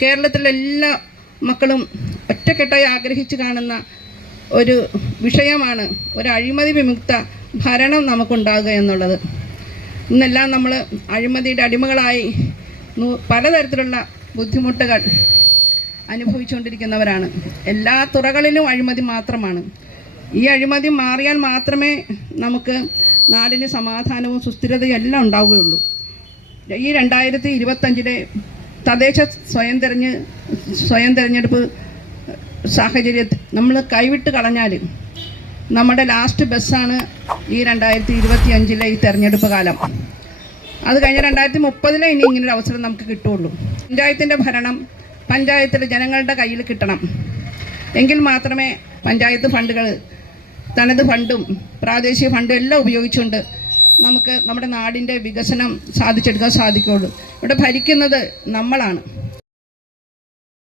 കേരളത്തിലെ എല്ലാ മക്കളും ഒറ്റക്കെട്ടായി ആഗ്രഹിച്ചു കാണുന്ന ഒരു വിഷയമാണ് ഒരു അഴിമതി വിമുക്ത ഭരണം നമുക്കുണ്ടാകുക എന്നുള്ളത്. ഇന്നെല്ലാം നമ്മൾ അഴിമതിയുടെ അടിമകളായി പലതരത്തിലുള്ള ബുദ്ധിമുട്ടുകൾ അനുഭവിച്ചുകൊണ്ടിരിക്കുന്നവരാണ്. എല്ലാ തുറകളിലും അഴിമതി മാത്രമാണ്. ഈ അഴിമതി മാറിയാൽ മാത്രമേ നമുക്ക് നാടിന് സമാധാനവും സുസ്ഥിരതയും എല്ലാം ഉണ്ടാവുകയുള്ളൂ. ഈ രണ്ടായിരത്തി ഇരുപത്തഞ്ചിലെ തദ്ദേശ സ്വയം തെരഞ്ഞ് സ്വയം തെരഞ്ഞെടുപ്പ് സാഹചര്യത്തിൽ നമ്മൾ കൈവിട്ട് കളഞ്ഞാൽ നമ്മുടെ ലാസ്റ്റ് ബസ്സാണ് ഈ രണ്ടായിരത്തി ഇരുപത്തി അഞ്ചിലെ ഈ തെരഞ്ഞെടുപ്പ് കാലം. അത് കഴിഞ്ഞ് രണ്ടായിരത്തി മുപ്പതിലെ ഇനി ഇങ്ങനൊരു അവസരം നമുക്ക് കിട്ടുള്ളൂ പഞ്ചായത്തിന്റെ ഭരണം പഞ്ചായത്തിലെ ജനങ്ങളുടെ കയ്യിൽ കിട്ടണം. എങ്കിൽ മാത്രമേ പഞ്ചായത്ത് ഫണ്ടുകൾ തനത് ഫണ്ടും പ്രാദേശിക ഫണ്ടും എല്ലാം ഉപയോഗിച്ചുകൊണ്ട് നമുക്ക് നമ്മുടെ നാടിന്റെ വികസനം സാധിച്ചെടുക്കാൻ സാധിക്കുകയുള്ളൂ. ഇവിടെ ഭരിക്കുന്നത് നമ്മളാണ്.